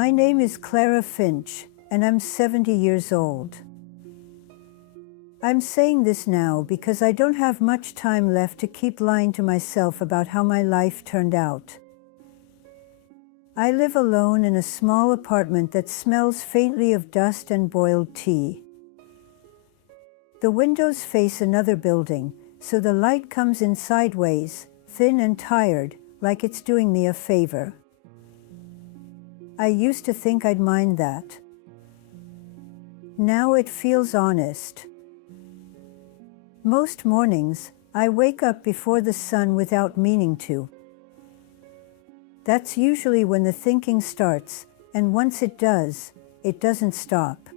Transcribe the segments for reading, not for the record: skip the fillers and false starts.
My name is Clara Finch, and I'm 70 years old. I'm saying this now because I don't have much time left to keep lying to myself about how my life turned out. I live alone in a small apartment that smells faintly of dust and boiled tea. The windows face another building, so the light comes in sideways, thin and tired, like it's doing me a favor. I used to think I'd mind that. Now it feels honest. Most mornings, I wake up before the sun without meaning to. That's usually when the thinking starts, and once it does, it doesn't stop.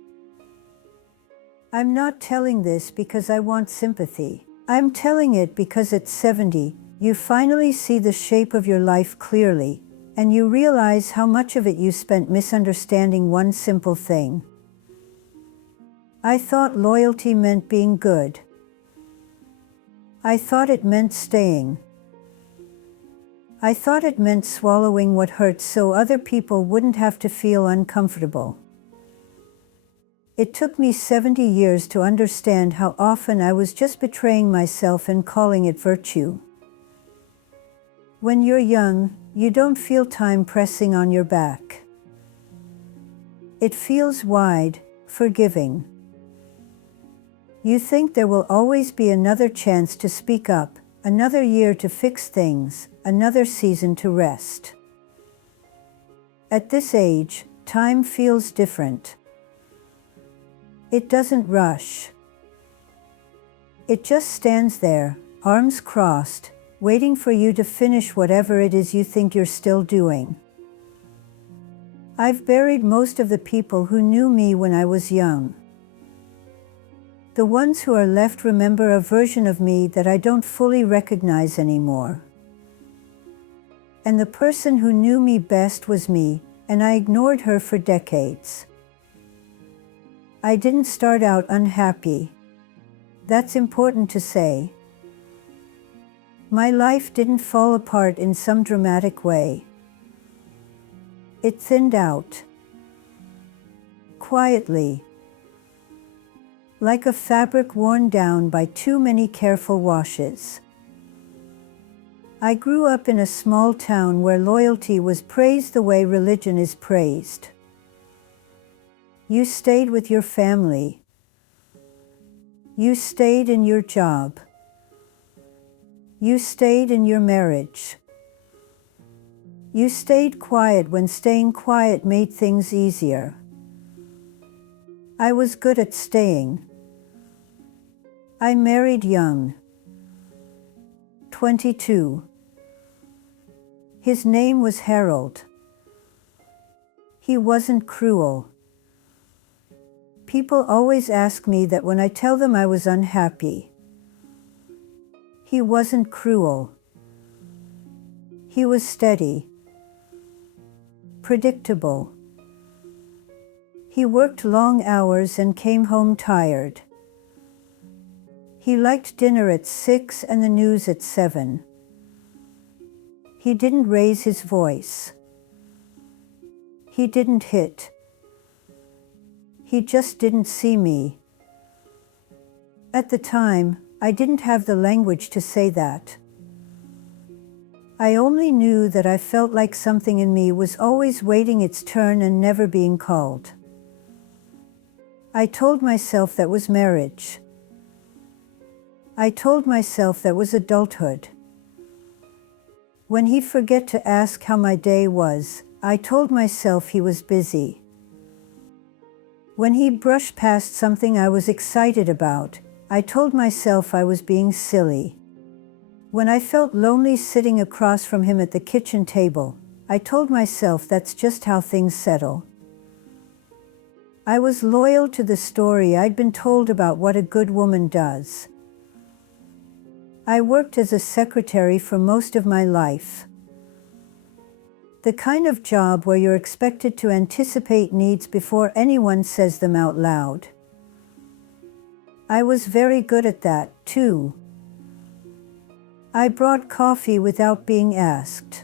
I'm not telling this because I want sympathy. I'm telling it because at 70, you finally see the shape of your life clearly, and you realize how much of it you spent misunderstanding one simple thing. I thought loyalty meant being good. I thought it meant staying. I thought it meant swallowing what hurts so other people wouldn't have to feel uncomfortable. It took me 70 years to understand how often I was just betraying myself and calling it virtue. When you're young, you don't feel time pressing on your back. It feels wide, forgiving. You think there will always be another chance to speak up, another year to fix things, another season to rest. At this age, time feels different. It doesn't rush. It just stands there, arms crossed, waiting for you to finish whatever it is you think you're still doing. I've buried most of the people who knew me when I was young. The ones who are left remember a version of me that I don't fully recognize anymore. And the person who knew me best was me, and I ignored her for decades. I didn't start out unhappy. That's important to say. My life didn't fall apart in some dramatic way. It thinned out. Quietly. Like a fabric worn down by too many careful washes. I grew up in a small town where loyalty was praised the way religion is praised. You stayed with your family. You stayed in your job. You stayed in your marriage. You stayed quiet when staying quiet made things easier. I was good at staying. I married young. 22. His name was Harold. He wasn't cruel. People always ask me that when I tell them I was unhappy. He wasn't cruel. He was steady. Predictable. He worked long hours and came home tired. He liked dinner at 6 and the news at 7. He didn't raise his voice. He didn't hit. He just didn't see me. At the time, I didn't have the language to say that. I only knew that I felt like something in me was always waiting its turn and never being called. I told myself that was marriage. I told myself that was adulthood. When he'd forget to ask how my day was, I told myself he was busy. When he'd brush past something I was excited about, I told myself I was being silly. When I felt lonely sitting across from him at the kitchen table, I told myself that's just how things settle. I was loyal to the story I'd been told about what a good woman does. I worked as a secretary for most of my life. The kind of job where you're expected to anticipate needs before anyone says them out loud. I was very good at that, too. I brought coffee without being asked.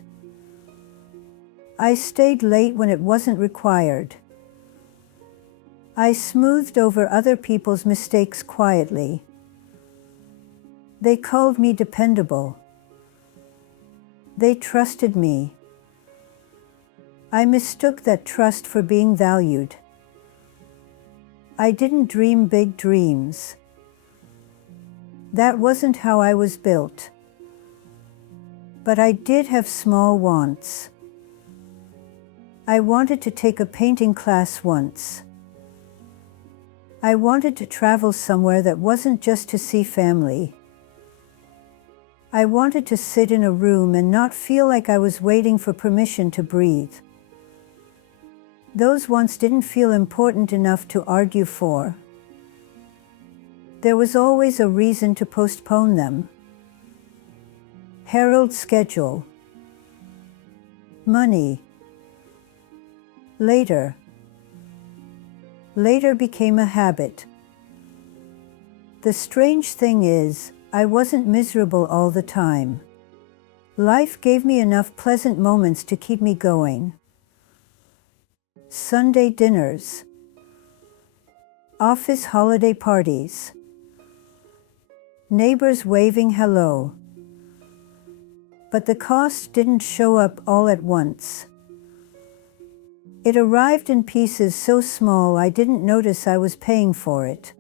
I stayed late when it wasn't required. I smoothed over other people's mistakes quietly. They called me dependable. They trusted me. I mistook that trust for being valued. I didn't dream big dreams. That wasn't how I was built. But I did have small wants. I wanted to take a painting class once. I wanted to travel somewhere that wasn't just to see family. I wanted to sit in a room and not feel like I was waiting for permission to breathe. Those wants didn't feel important enough to argue for. There was always a reason to postpone them. Harold's schedule. Money. Later. Later became a habit. The strange thing is, I wasn't miserable all the time. Life gave me enough pleasant moments to keep me going. Sunday dinners. Office holiday parties. Neighbors waving hello. But the cost didn't show up all at once. It arrived in pieces so small I didn't notice I was paying for it.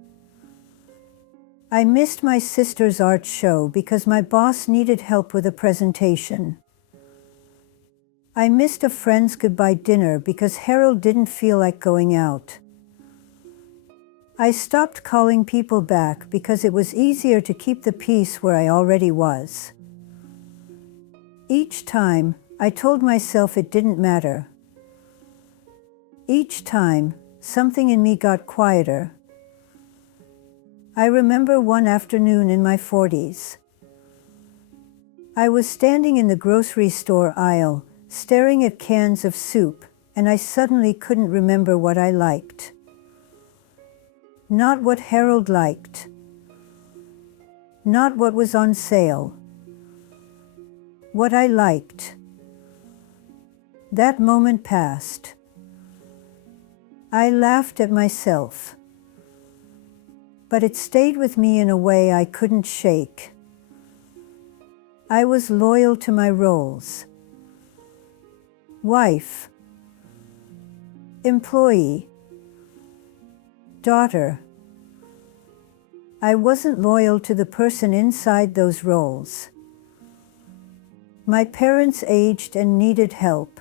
I missed my sister's art show because my boss needed help with a presentation. I missed a friend's goodbye dinner because Harold didn't feel like going out. I stopped calling people back because it was easier to keep the peace where I already was. Each time, I told myself it didn't matter. Each time, something in me got quieter. I remember one afternoon in my 40s. I was standing in the grocery store aisle, staring at cans of soup, and I suddenly couldn't remember what I liked. Not what Harold liked. Not what was on sale. What I liked. That moment passed. I laughed at myself. But it stayed with me in a way I couldn't shake. I was loyal to my roles. Wife. Employee. Daughter. I wasn't loyal to the person inside those roles. My parents aged and needed help.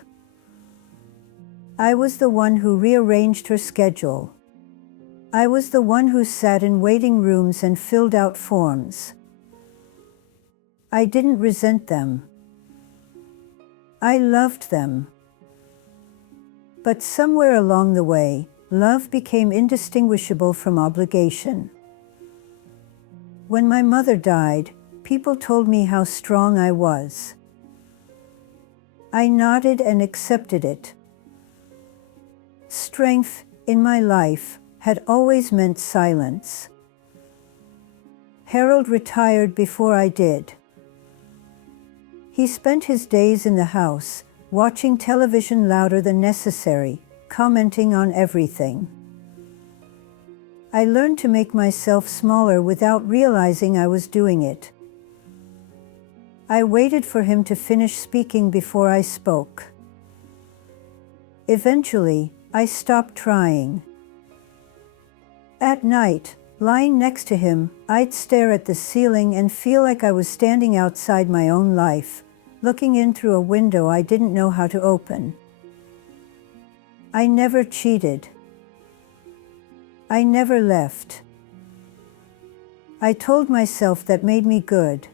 I was the one who rearranged her schedule. I was the one who sat in waiting rooms and filled out forms. I didn't resent them. I loved them. But somewhere along the way, love became indistinguishable from obligation. When my mother died, people told me how strong I was. I nodded and accepted it. Strength, in my life, had always meant silence. Harold retired before I did. He spent his days in the house, watching television louder than necessary, commenting on everything. I learned to make myself smaller without realizing I was doing it. I waited for him to finish speaking before I spoke. Eventually, I stopped trying. At night, lying next to him, I'd stare at the ceiling and feel like I was standing outside my own life, looking in through a window I didn't know how to open. I never cheated. I never left. I told myself that made me good.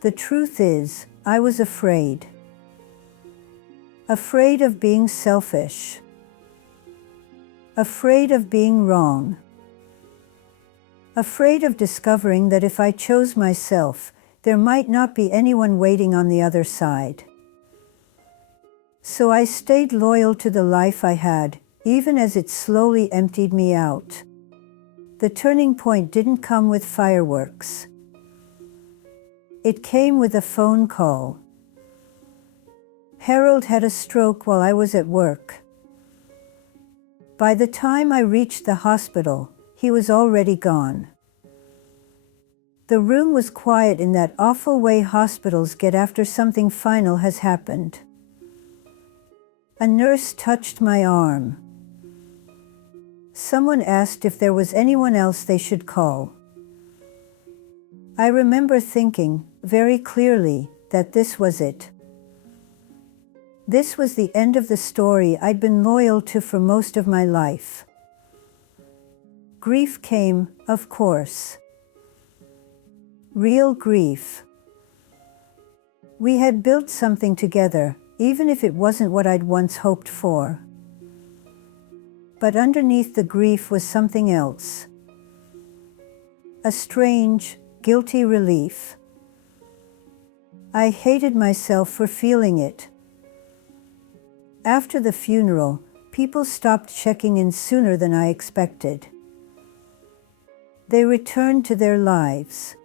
The truth is, I was afraid. Afraid of being selfish. Afraid of being wrong. Afraid of discovering that if I chose myself, there might not be anyone waiting on the other side. So I stayed loyal to the life I had, even as it slowly emptied me out. The turning point didn't come with fireworks. It came with a phone call. Harold had a stroke while I was at work. By the time I reached the hospital, he was already gone. The room was quiet in that awful way hospitals get after something final has happened. A nurse touched my arm. Someone asked if there was anyone else they should call. I remember thinking, very clearly, that this was it. This was the end of the story I'd been loyal to for most of my life. Grief came, of course. Real grief. We had built something together, even if it wasn't what I'd once hoped for. But underneath the grief was something else. A strange, guilty relief. I hated myself for feeling it. After the funeral, people stopped checking in sooner than I expected. They returned to their lives.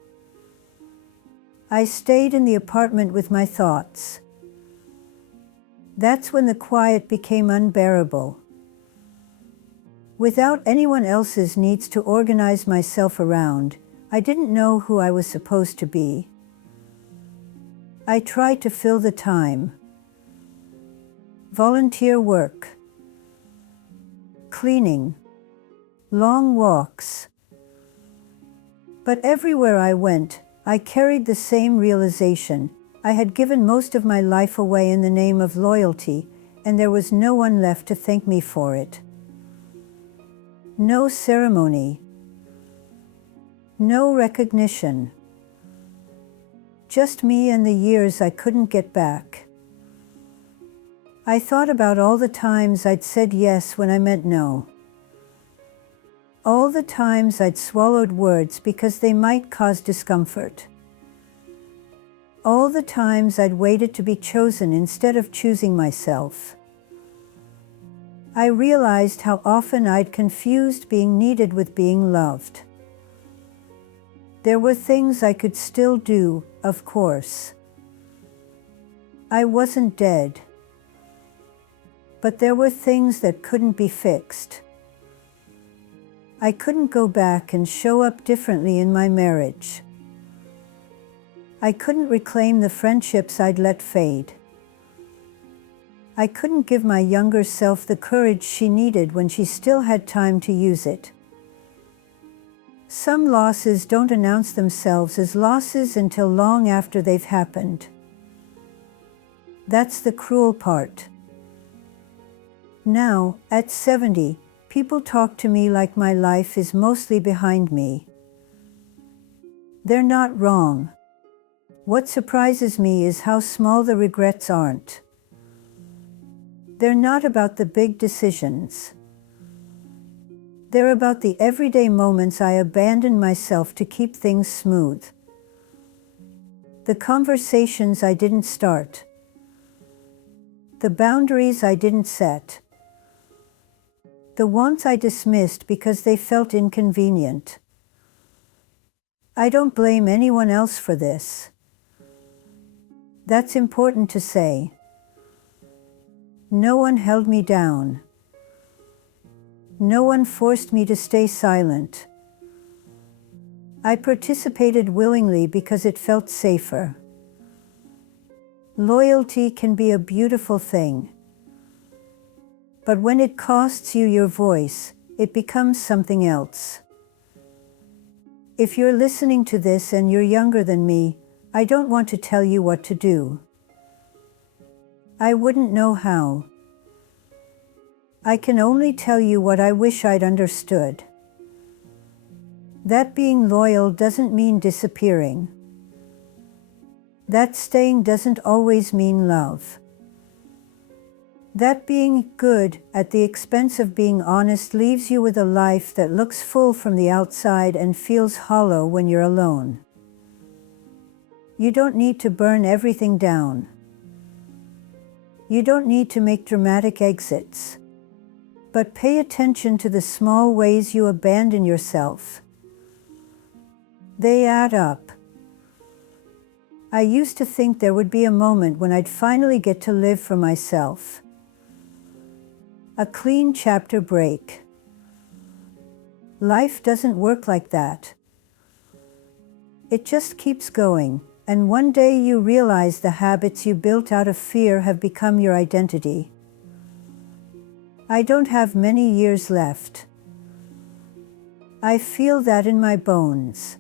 I stayed in the apartment with my thoughts. That's when the quiet became unbearable. Without anyone else's needs to organize myself around, I didn't know who I was supposed to be. I tried to fill the time. Volunteer work. Cleaning. Long walks. But everywhere I went, I carried the same realization. I had given most of my life away in the name of loyalty, and there was no one left to thank me for it. No ceremony. No recognition. Just me and the years I couldn't get back. I thought about all the times I'd said yes when I meant no. All the times I'd swallowed words because they might cause discomfort. All the times I'd waited to be chosen instead of choosing myself. I realized how often I'd confused being needed with being loved. There were things I could still do, of course. I wasn't dead. But there were things that couldn't be fixed. I couldn't go back and show up differently in my marriage. I couldn't reclaim the friendships I'd let fade. I couldn't give my younger self the courage she needed when she still had time to use it. Some losses don't announce themselves as losses until long after they've happened. That's the cruel part. Now, at 70, people talk to me like my life is mostly behind me. They're not wrong. What surprises me is how small the regrets aren't. They're not about the big decisions. They're about the everyday moments I abandoned myself to keep things smooth. The conversations I didn't start. The boundaries I didn't set. The ones I dismissed because they felt inconvenient. I don't blame anyone else for this. That's important to say. No one held me down. No one forced me to stay silent. I participated willingly because it felt safer. Loyalty can be a beautiful thing. But when it costs you your voice, it becomes something else. If you're listening to this and you're younger than me, I don't want to tell you what to do. I wouldn't know how. I can only tell you what I wish I'd understood. That being loyal doesn't mean disappearing. That staying doesn't always mean love. That being good at the expense of being honest leaves you with a life that looks full from the outside and feels hollow when you're alone. You don't need to burn everything down. You don't need to make dramatic exits. But pay attention to the small ways you abandon yourself. They add up. I used to think there would be a moment when I'd finally get to live for myself. A clean chapter break. Life doesn't work like that. It just keeps going, and one day you realize the habits you built out of fear have become your identity. I don't have many years left. I feel that in my bones.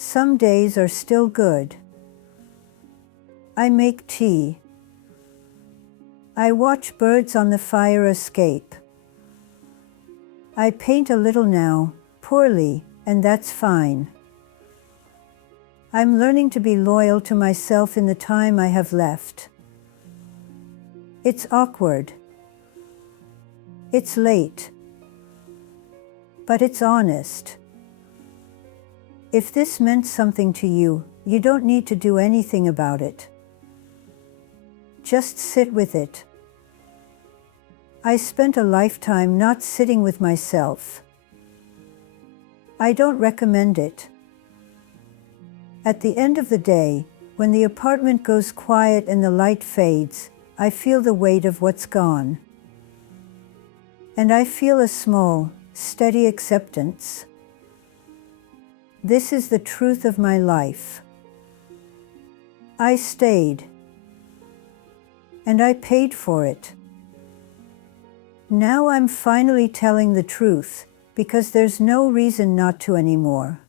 Some days are still good. I make tea. I watch birds on the fire escape. I paint a little now, poorly, and that's fine. I'm learning to be loyal to myself in the time I have left. It's awkward. It's late. But it's honest. If this meant something to you, you don't need to do anything about it. Just sit with it. I spent a lifetime not sitting with myself. I don't recommend it. At the end of the day, when the apartment goes quiet and the light fades, I feel the weight of what's gone. And I feel a small, steady acceptance. This is the truth of my life. I stayed. And I paid for it. Now I'm finally telling the truth, because there's no reason not to anymore.